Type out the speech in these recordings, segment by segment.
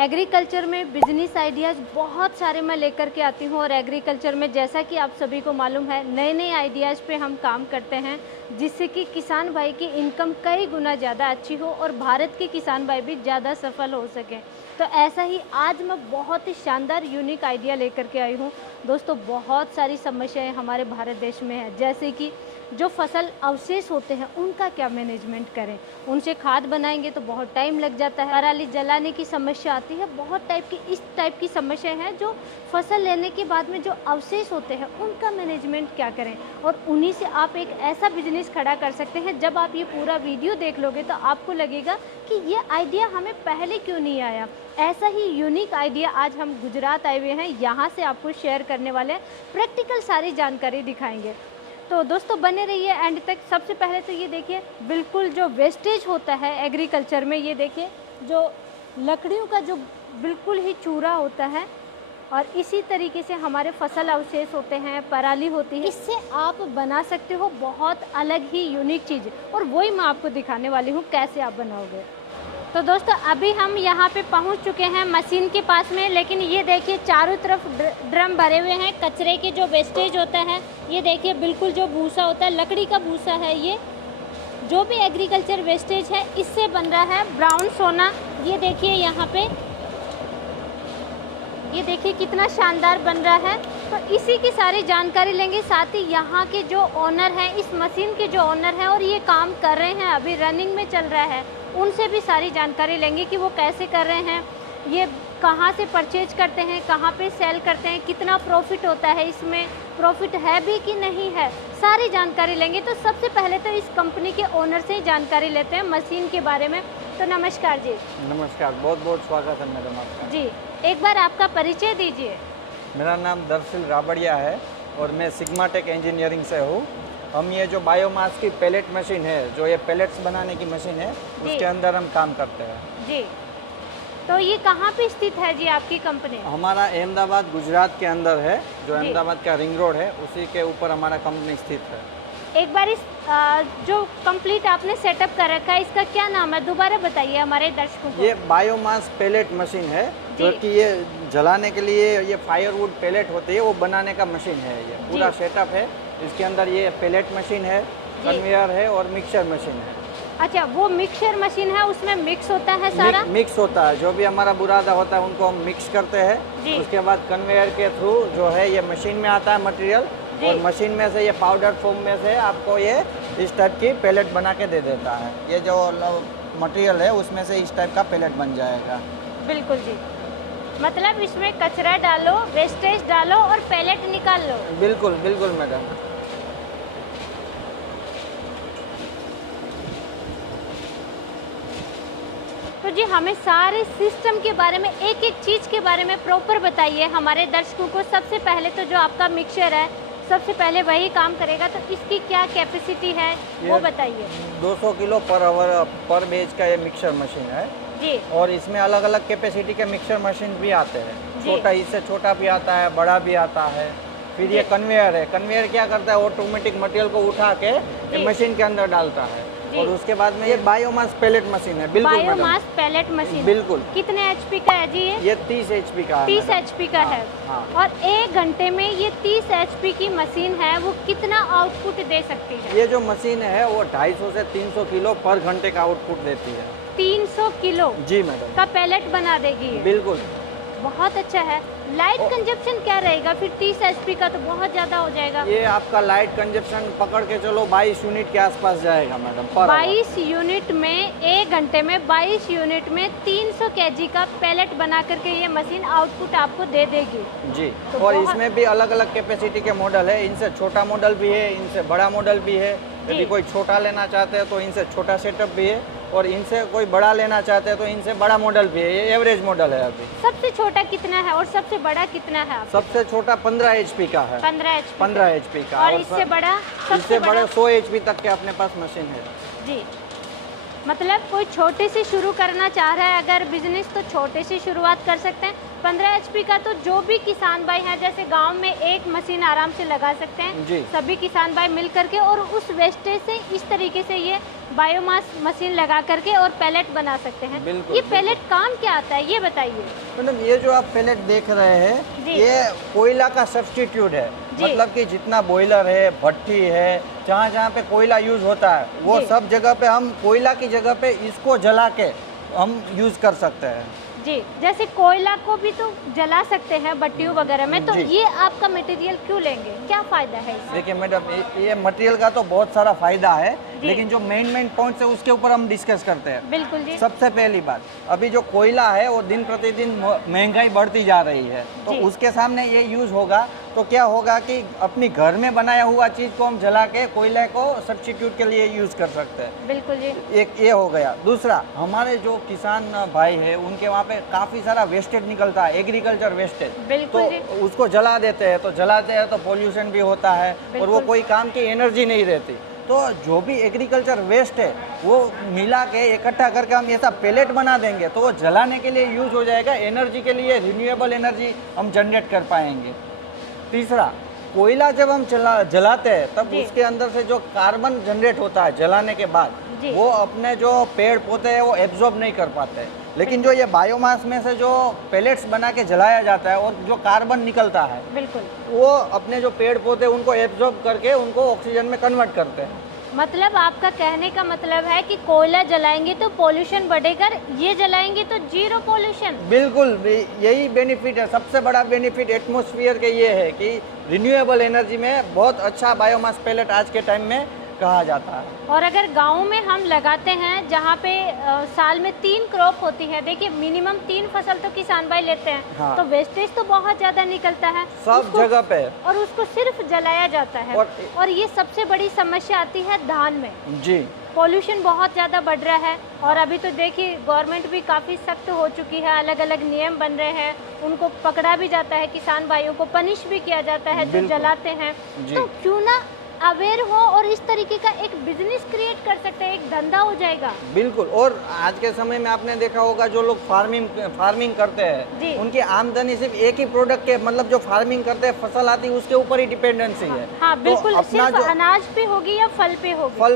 Agriculture में business ideas बहुत सारे मैं लेकर के आती हूँ और एग्रीकल्चर में जैसा कि आप सभी को मालूम है नए नए आइडियाज़ पे हम काम करते हैं जिससे कि किसान भाई की इनकम कई गुना ज़्यादा अच्छी हो और भारत के किसान भाई भी ज़्यादा सफल हो सकें। तो ऐसा ही आज मैं बहुत ही शानदार यूनिक आइडिया लेकर के आई हूँ। दोस्तों, बहुत सारी समस्याएं हमारे भारत देश में है, जैसे कि जो फसल अवशेष होते हैं उनका क्या मैनेजमेंट करें। उनसे खाद बनाएंगे तो बहुत टाइम लग जाता है, पराली जलाने की समस्या आती है, बहुत इस टाइप की समस्या है। जो फसल लेने के बाद में जो अवशेष होते हैं उनका मैनेजमेंट क्या करें, और उन्हीं से आप एक ऐसा बिजनेस खड़ा कर सकते हैं। जब आप ये पूरा वीडियो देख लोगे तो आपको लगेगा कि ये आइडिया हमें पहले क्यों नहीं आया। ऐसा ही यूनिक आइडिया आज हम गुजरात आए हुए हैं, यहाँ से आपको शेयर करने वाले हैं, प्रैक्टिकल सारी जानकारी दिखाएंगे। तो दोस्तों बने रहिए एंड तक। सबसे पहले तो ये देखिए, बिल्कुल जो वेस्टेज होता है एग्रीकल्चर में, ये देखिए जो लकड़ियों का जो बिल्कुल ही चूरा होता है और इसी तरीके से हमारे फसल अवशेष होते हैं, पराली होती है, इससे आप बना सकते हो बहुत अलग ही यूनिक चीज़, और वही मैं आपको दिखाने वाली हूँ कैसे आप बनाओगे। तो दोस्तों अभी हम यहाँ पे पहुँच चुके हैं मशीन के पास में, लेकिन ये देखिए चारों तरफ ड्रम भरे हुए हैं कचरे के जो वेस्टेज होता है। ये देखिए बिल्कुल जो भूसा होता है, लकड़ी का भूसा है, ये जो भी एग्रीकल्चर वेस्टेज है इससे बन रहा है ब्राउन सोना। ये देखिए यहाँ पे, ये देखिए कितना शानदार बन रहा है। तो इसी की सारी जानकारी लेंगे, साथ ही यहाँ के जो ओनर हैं, इस मशीन के जो ओनर हैं और ये काम कर रहे हैं, अभी रनिंग में चल रहा है, उनसे भी सारी जानकारी लेंगे कि वो कैसे कर रहे हैं, ये कहाँ से परचेज करते हैं, कहाँ पे सेल करते हैं, कितना प्रॉफिट होता है, इसमें प्रॉफिट है भी कि नहीं है, सारी जानकारी लेंगे। तो सबसे पहले तो इस कंपनी के ओनर से ही जानकारी लेते हैं मशीन के बारे में। तो नमस्कार जी। नमस्कार, बहुत बहुत स्वागत है मैडम आपका। जी, एक बार आपका परिचय दीजिए। मेरा नाम दर्शिल राबड़िया है और मैं सिग्माटेक इंजीनियरिंग से हूँ। हम ये जो बायोमास की पैलेट मशीन है, जो ये पैलेट्स बनाने की मशीन है, उसके अंदर हम काम करते हैं जी। तो ये कहाँ पे स्थित है जी आपकी कंपनी? हमारा अहमदाबाद गुजरात के अंदर है, जो अहमदाबाद का रिंग रोड है, उसी के ऊपर हमारा कंपनी स्थित है। एक बार इस जो कंप्लीट आपने सेटअप कर रखा है, इसका क्या नाम है, दोबारा बताइए हमारे दर्शकों को। ये बायोमास पैलेट मशीन है, जो कि ये जलाने के लिए ये फायरवुड पैलेट होती है, वो बनाने का मशीन है। ये पूरा सेटअप है, इसके अंदर ये पैलेट मशीन है, कन्वेयर है और मिक्सर मशीन है। अच्छा, वो मिक्सर मशीन है, उसमें मिक्स होता है सारा? मिक्स होता है, जो भी हमारा बुरादा होता है उनको हम मिक्स करते हैं। उसके बाद कन्वेयर के थ्रू जो है ये मशीन में आता है मटेरियल, और मशीन में से ये पाउडर फॉर्म में से आपको ये इस टाइप की पैलेट बना के दे देता है। ये जो मटेरियल है उसमें से इस टाइप का पैलेट बन जाएगा। बिल्कुल जी, मतलब इसमें कचरा डालो, वेस्टेज डालो और पैलेट निकाल लो। बिल्कुल बिल्कुल मैडम। तो जी हमें सारे सिस्टम के बारे में, एक एक चीज़ के बारे में प्रॉपर बताइए हमारे दर्शकों को। सबसे पहले तो जो आपका मिक्सर है, सबसे पहले वही काम करेगा, तो इसकी क्या कैपेसिटी है वो बताइए। 200 किलो पर आवर पर बेज का ये मिक्सर मशीन है जी, और इसमें अलग अलग कैपेसिटी के मिक्सर मशीन भी आते हैं। छोटा, इससे छोटा भी आता है, बड़ा भी आता है। फिर ये कन्वेयर है, कन्वेयर क्या करता है, ऑटोमेटिक मटेरियल को उठा के ये मशीन के अंदर डालता है। और उसके बाद में ये बायोमास पैलेट मशीन है। बिल्कुल बायोमास पैलेट मशीन, बिल्कुल। कितने एचपी का है जी ये? 30 एचपी का है। 30 एचपी का है। हाँ। और 1 घंटे में ये 30 एचपी की मशीन है, वो कितना आउटपुट दे सकती है? ये जो मशीन है वो 250 से 300 किलो पर घंटे का आउटपुट देती है। 300 किलो जी मैडम का पैलेट बना देगी। बिल्कुल, बहुत अच्छा है। लाइट कंजप्शन क्या रहेगा फिर? 30 एचपी का तो बहुत ज़्यादा हो जाएगा। ये आपका लाइट कंजप्शन पकड़ के चलो 22 यूनिट के आसपास जाएगा मैडम। 22 यूनिट में 1 घंटे में 22 यूनिट में 300 केजी का पैलेट बना करके ये मशीन आउटपुट आपको दे देगी जी। तो और इसमें भी अलग अलग कैपेसिटी के मॉडल है। इनसे छोटा मॉडल भी है, इनसे बड़ा मॉडल भी है। यदि कोई छोटा लेना चाहते हैं तो इनसे छोटा सेटअप भी है, और इनसे कोई बड़ा लेना चाहते हैं तो इनसे बड़ा मॉडल भी है। ये एवरेज मॉडल है अभी। सबसे छोटा कितना है और सबसे बड़ा कितना है? सबसे छोटा 15 एचपी का है। 15 एचपी का। और इससे बड़ा? इससे बड़ा 100 एचपी तक के अपने पास मशीन है जी। मतलब कोई छोटे से शुरू करना चाह रहा है अगर बिजनेस, तो छोटे से शुरुआत कर सकते हैं। 15 HP का तो जो भी किसान भाई हैं, जैसे गांव में एक मशीन आराम से लगा सकते हैं सभी किसान भाई मिल करके, और उस वेस्टेज से इस तरीके से ये बायोमास मशीन लगा करके और पैलेट बना सकते हैं। ये पैलेट काम क्या आता है, ये बताइए। मैडम, ये जो आप पैलेट देख रहे हैं, ये कोयला का सब्स्टिट्यूट है। मतलब कि जितना बॉयलर है, भट्टी है, जहाँ जहाँ पे कोयला यूज होता है, वो सब जगह पे हम कोयला की जगह पे इसको जला के हम यूज कर सकते हैं। जी, जैसे कोयला को भी तो जला सकते हैं भट्टियों वगैरह में, तो ये आपका मटेरियल क्यों लेंगे, क्या फायदा है इससे? देखिए मैडम, ये मटेरियल का तो बहुत सारा फायदा है, लेकिन जो मेन पॉइंट्स है उसके ऊपर हम डिस्कस करते हैं। बिल्कुल जी। सबसे पहली बात, अभी जो कोयला है वो दिन प्रतिदिन महंगाई बढ़ती जा रही है, तो उसके सामने ये यूज होगा तो क्या होगा कि अपनी घर में बनाया हुआ चीज को हम जला के कोयले को सब्स्टिट्यूट के लिए यूज कर सकते हैं। बिल्कुल जी। एक ये हो गया। दूसरा, हमारे जो किसान भाई है उनके वहाँ पे काफी सारा वेस्टेज निकलता है, एग्रीकल्चर वेस्टेज, तो उसको जला देते हैं, तो जलाते हैं तो पोल्यूशन भी होता है और वो कोई काम की एनर्जी नहीं रहती। तो जो भी एग्रीकल्चर वेस्ट है वो मिला के इकट्ठा करके हम ऐसा पैलेट बना देंगे तो वो जलाने के लिए यूज हो जाएगा, एनर्जी के लिए रिन्यूएबल एनर्जी हम जनरेट कर पाएंगे। तीसरा, कोयला जब हम जलाते हैं तब उसके अंदर से जो कार्बन जनरेट होता है जलाने के बाद, वो अपने जो पेड़ पौधे हैं वो एब्जॉर्ब नहीं कर पाते, लेकिन जो ये बायोमास में से जो पैलेट्स बना के जलाया जाता है और जो कार्बन निकलता है, बिल्कुल, वो अपने जो पेड़ पौधे उनको एब्जॉर्ब करके उनको ऑक्सीजन में कन्वर्ट करते हैं। मतलब आपका कहने का मतलब है कि कोयला जलाएंगे तो पोल्यूशन बढ़ेगा, ये जलाएंगे तो जीरो पोल्यूशन। बिल्कुल, यही बेनिफिट है, सबसे बड़ा बेनिफिट एटमॉस्फेयर के ये है कि रिन्यूएबल एनर्जी में बहुत अच्छा बायोमास पैलेट आज के टाइम में कहा जाता है। और अगर गांव में हम लगाते हैं जहाँ पे साल में 3 क्रॉप होती है, देखिए मिनिमम 3 फसल तो किसान भाई लेते हैं, हाँ। तो वेस्टेज तो बहुत ज्यादा निकलता है सब जगह पे, और उसको सिर्फ जलाया जाता है। और ये सबसे बड़ी समस्या आती है धान में जी, पोल्यूशन बहुत ज़्यादा बढ़ रहा है। और अभी तो देखिए गवर्नमेंट भी काफ़ी सख्त हो चुकी है, अलग अलग नियम बन रहे हैं, उनको पकड़ा भी जाता है, किसान भाइयों को पनिश भी किया जाता है जो जलाते हैं। तो क्यों ना अवेयर हो और इस तरीके का एक बिजनेस क्रिएट कर सकते हैं, एक धंधा हो जाएगा। बिल्कुल। और आज के समय में आपने देखा होगा जो लोग फार्मिंग करते हैं उनकी आमदनी सिर्फ एक ही प्रोडक्ट के, मतलब जो फार्मिंग करते हैं फसल आती है उसके ऊपर ही डिपेंडेंसी है। हाँ बिल्कुल, तो अपना सिर्फ अनाज पे होगी या फल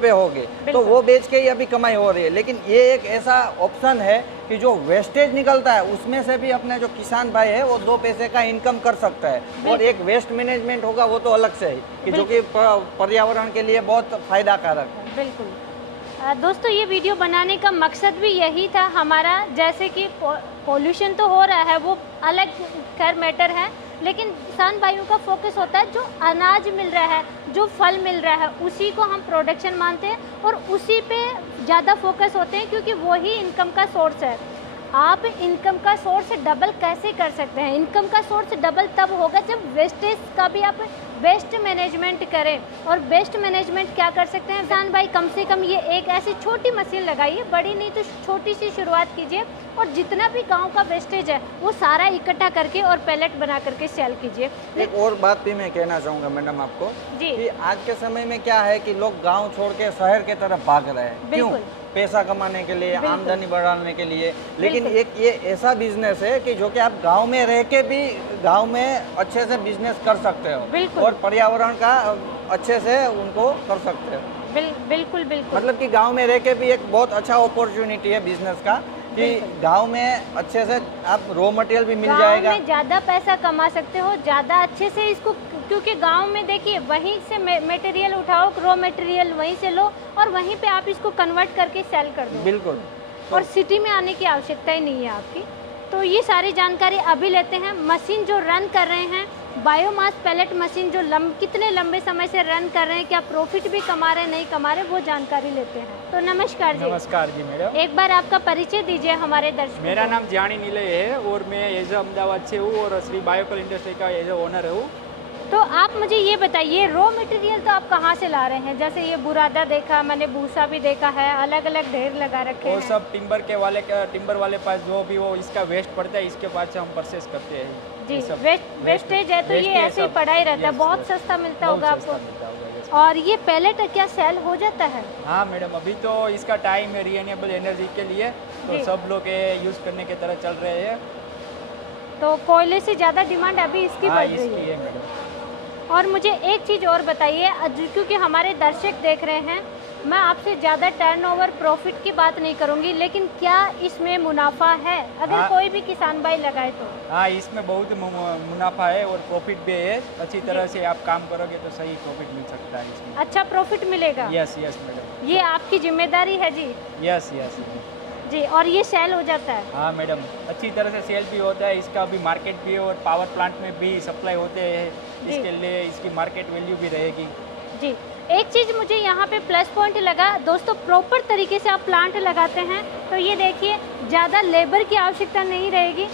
पे होगी, तो वो बेच के ही अभी कमाई हो रही है। लेकिन ये एक ऐसा ऑप्शन है कि जो वेस्टेज निकलता है उसमें से भी अपने जो किसान भाई है वो 2 पैसे का इनकम कर सकता है। और एक वेस्ट मैनेजमेंट होगा वो तो अलग से ही कि जो कि पर्यावरण के लिए बहुत फायदा कारक है। बिल्कुल दोस्तों, ये वीडियो बनाने का मकसद भी यही था हमारा। जैसे कि पोल्यूशन तो हो रहा है वो अलग खैर मैटर है, लेकिन किसान भाइयों का फोकस होता है जो अनाज मिल रहा है, जो फल मिल रहा है, उसी को हम प्रोडक्शन मानते हैं और उसी पे ज़्यादा फोकस होते हैं, क्योंकि वही इनकम का सोर्स है। आप इनकम का सोर्स डबल कैसे कर सकते हैं? इनकम का सोर्स डबल तब होगा जब वेस्टेज का भी आप बेस्ट मैनेजमेंट करें। और बेस्ट मैनेजमेंट क्या कर सकते हैं किसान भाई? कम से कम ये एक ऐसी छोटी मशीन लगाइए, बड़ी नहीं तो छोटी सी शुरुआत कीजिए, और जितना भी गांव का वेस्टेज है वो सारा इकट्ठा करके और पैलेट बना करके सेल कीजिए। एक और बात भी मैं कहना चाहूँगा मैडम आपको जी, कि आज के समय में क्या है कि लोग गाँव छोड़ के शहर की तरफ भाग रहे हैं। क्यों? पैसा कमाने के लिए, आमदनी बढ़ाने के लिए। लेकिन एक ये ऐसा बिजनेस है कि जो कि आप गांव में रह के भी गांव में अच्छे से बिजनेस कर सकते हो और पर्यावरण का अच्छे से उनको कर सकते हो। बिल्कुल। मतलब कि गांव में रह के भी एक बहुत अच्छा अपॉर्चुनिटी है बिजनेस का कि गांव में अच्छे से आप रॉ मटेरियल भी मिल जाएगा, में ज़्यादा पैसा कमा सकते हो, ज़्यादा अच्छे से इसको, क्योंकि गांव में देखिए वहीं से मटेरियल उठाओ, रॉ मटेरियल वहीं से लो और वहीं पे आप इसको कन्वर्ट करके सेल कर दो। बिल्कुल। और सिटी में आने की आवश्यकता ही नहीं है आपकी। तो ये सारी जानकारी अभी लेते हैं। मशीन जो रन कर रहे हैं, बायोमास पैलेट मशीन जो कितने लंबे समय से रन कर रहे हैं, क्या प्रॉफिट भी कमा रहे हैं नहीं कमा रहे, वो जानकारी लेते हैं। तो नमस्कार जी। नमस्कार जी मैडम। एक बार आपका परिचय दीजिए हमारे दर्शकों। मेरा नाम ज्ञानी नीलय है और मैं एज अहमदाबाद से हूँ और श्री बायोकल इंडस्ट्री का एज ओनर हूँ। तो आप मुझे ये बताइए, रॉ मटेरियल तो आप कहाँ से ला रहे हैं? जैसे ये बुरादा देखा मैंने, भूसा भी देखा है, अलग अलग ढेर लगा रखे हैं। वो सब टिम्बर वाले पास जो भी वो इसका वेस्ट पड़ता है, इसके पास से हम परचेस करते हैं जी। वेस्टेज है तो ये ऐसे ही पड़ा ही रहता है, बहुत सस्ता मिलता होगा आपको। और ये पैलेट क्या सेल हो जाता है? हाँ मैडम, अभी तो इसका टाइम है रिन्यूएबल एनर्जी के लिए, तो सब लोग ये यूज़ करने की तरह चल रहे हैं। तो कोयले से ज़्यादा डिमांड अभी इसकी बढ़ रही इसकी है मैडम। और मुझे एक चीज़ और बताइए, क्योंकि हमारे दर्शक देख रहे हैं, मैं आपसे ज़्यादा टर्नओवर प्रॉफिट की बात नहीं करूंगी, लेकिन क्या इसमें मुनाफा है अगर कोई भी किसान भाई लगाए तो? हाँ, इसमें बहुत मुनाफा है और प्रॉफिट भी है। अच्छी तरह से आप काम करोगे तो सही प्रॉफिट मिल सकता है इसमें। अच्छा प्रॉफिट मिलेगा? यस यस मैडम, ये आपकी जिम्मेदारी है जी? यस यस जी। और ये सेल हो जाता है? हाँ मैडम, अच्छी तरह से सेल भी होता है, इसका भी मार्केट भी है और पावर प्लांट में भी सप्लाई होते हैं, इसके लिए इसकी मार्केट वैल्यू भी रहेगी। जी। एक चीज़ मुझे यहाँ पे प्लस पॉइंट लगा दोस्तों, प्रॉपर तरीके से आप प्लांट लगाते हैं तो ये देखिए ज़्यादा लेबर की आवश्यकता नहीं रहेगी।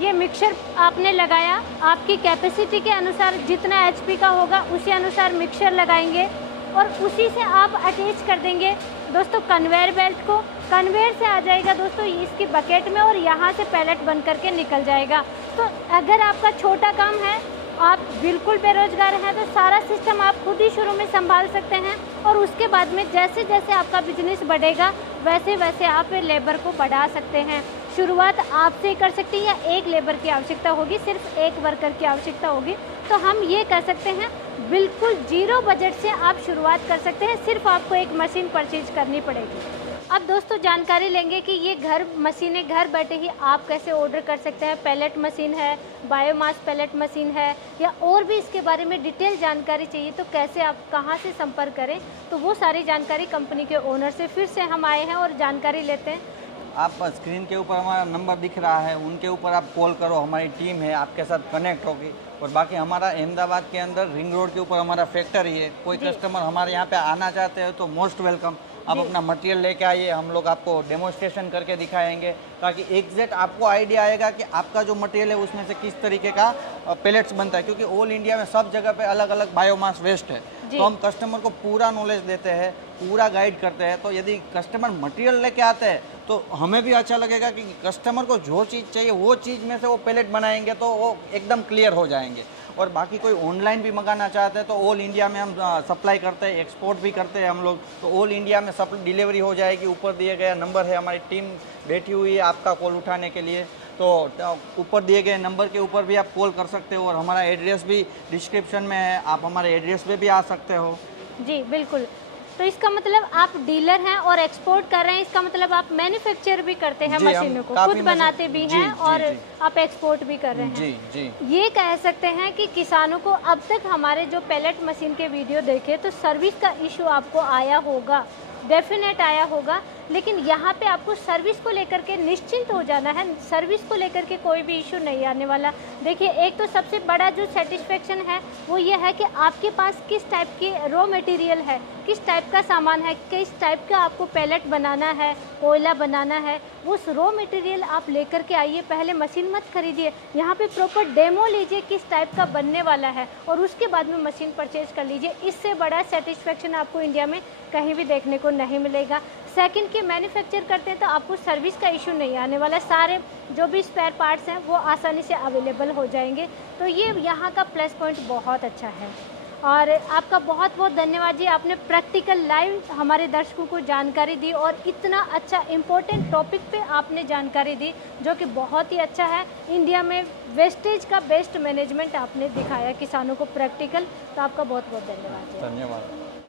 ये मिक्सर आपने लगाया, आपकी कैपेसिटी के अनुसार जितना HP का होगा उसी अनुसार मिक्सर लगाएंगे और उसी से आप अटैच कर देंगे दोस्तों कन्वेयर बेल्ट को। कन्वेयर से आ जाएगा दोस्तों इसकी बकेट में और यहाँ से पैलेट बन करके निकल जाएगा। तो अगर आपका छोटा काम है, आप बिल्कुल बेरोजगार हैं, तो सारा सिस्टम आप खुद ही शुरू में संभाल सकते हैं और उसके बाद में जैसे जैसे आपका बिजनेस बढ़ेगा वैसे वैसे आप लेबर को बढ़ा सकते हैं। शुरुआत आपसे ही कर सकते हैं या एक लेबर की आवश्यकता होगी, सिर्फ एक वर्कर की आवश्यकता होगी, तो हम ये कर सकते हैं बिल्कुल 0 बजट से आप शुरुआत कर सकते हैं। सिर्फ आपको एक मशीन परचेज करनी पड़ेगी। अब दोस्तों जानकारी लेंगे कि ये मशीनें घर बैठे ही आप कैसे ऑर्डर कर सकते हैं। पैलेट मशीन है, बायोमास पैलेट मशीन है, या और भी इसके बारे में डिटेल जानकारी चाहिए तो कैसे आप कहां से संपर्क करें, तो वो सारी जानकारी कंपनी के ओनर से फिर से हम आए हैं और जानकारी लेते हैं। आप स्क्रीन के ऊपर हमारा नंबर दिख रहा है, उनके ऊपर आप कॉल करो, हमारी टीम है आपके साथ कनेक्ट होगी। और बाकी हमारा अहमदाबाद के अंदर रिंग रोड के ऊपर हमारा फैक्ट्री है। कोई कस्टमर हमारे यहाँ पे आना चाहते हैं तो मोस्ट वेलकम, आप अपना मटेरियल लेके आइए, हम लोग आपको डेमोन्स्ट्रेशन करके दिखाएंगे ताकि एग्जैक्ट आपको आइडिया आएगा कि आपका जो मटेरियल है उसमें से किस तरीके का पैलेट्स बनता है। क्योंकि ऑल इंडिया में सब जगह पे अलग अलग बायोमास वेस्ट है, तो हम कस्टमर को पूरा नॉलेज देते हैं, पूरा गाइड करते हैं। तो यदि कस्टमर मटेरियल लेके आते हैं तो हमें भी अच्छा लगेगा कि कस्टमर को जो चीज़ चाहिए वो चीज़ में से वो पैलेट बनाएंगे तो वो एकदम क्लियर हो जाएंगे। और बाकी कोई ऑनलाइन भी मंगाना चाहते हैं तो ऑल इंडिया में हम सप्लाई करते हैं, एक्सपोर्ट भी करते हैं हम लोग, तो ऑल इंडिया में सब डिलीवरी हो जाएगी। ऊपर दिए गए नंबर है, हमारी टीम बैठी हुई है आपका कॉल उठाने के लिए, तो ऊपर दिए गए नंबर के ऊपर भी आप कॉल कर सकते हो और हमारा एड्रेस भी डिस्क्रिप्शन में है, आप हमारे एड्रेस पे भी आ सकते हो। जी बिल्कुल। तो इसका मतलब आप डीलर हैं और एक्सपोर्ट कर रहे हैं, इसका मतलब आप मैन्युफैक्चर भी करते हैं मशीनों को, खुद बनाते भी हैं और आप एक्सपोर्ट भी कर रहे हैं। जी जी। ये कह सकते हैं कि किसानों को अब तक हमारे जो पैलेट मशीन के वीडियो देखे तो सर्विस का इशू आपको आया होगा, डेफिनेट आया होगा, लेकिन यहाँ पे आपको सर्विस को लेकर के निश्चिंत हो जाना है। सर्विस को लेकर के कोई भी इशू नहीं आने वाला। देखिए एक तो सबसे बड़ा जो सेटिस्फेक्शन है वो ये है कि आपके पास किस टाइप की रॉ मटेरियल है, किस टाइप का सामान है, किस टाइप का आपको पैलेट बनाना है, कोयला बनाना है, उस रॉ मटेरियल आप लेकर के आइए। पहले मशीन मत खरीदिए, यहाँ पे प्रॉपर डेमो लीजिए किस टाइप का बनने वाला है और उसके बाद में मशीन परचेज कर लीजिए। इससे बड़ा सेटिस्फेक्शन आपको इंडिया में कहीं भी देखने को नहीं मिलेगा। सेकंड के मैन्युफैक्चर करते हैं तो आपको सर्विस का इशू नहीं आने वाला, सारे जो भी स्पेयर पार्ट्स हैं वो आसानी से अवेलेबल हो जाएंगे। तो ये यहाँ का प्लस पॉइंट बहुत अच्छा है और आपका बहुत बहुत धन्यवाद जी, आपने प्रैक्टिकल लाइव हमारे दर्शकों को जानकारी दी और इतना अच्छा इम्पोर्टेंट टॉपिक पे आपने जानकारी दी जो कि बहुत ही अच्छा है। इंडिया में वेस्टेज का बेस्ट मैनेजमेंट आपने दिखाया किसानों को प्रैक्टिकल, तो आपका बहुत बहुत धन्यवाद। धन्यवाद।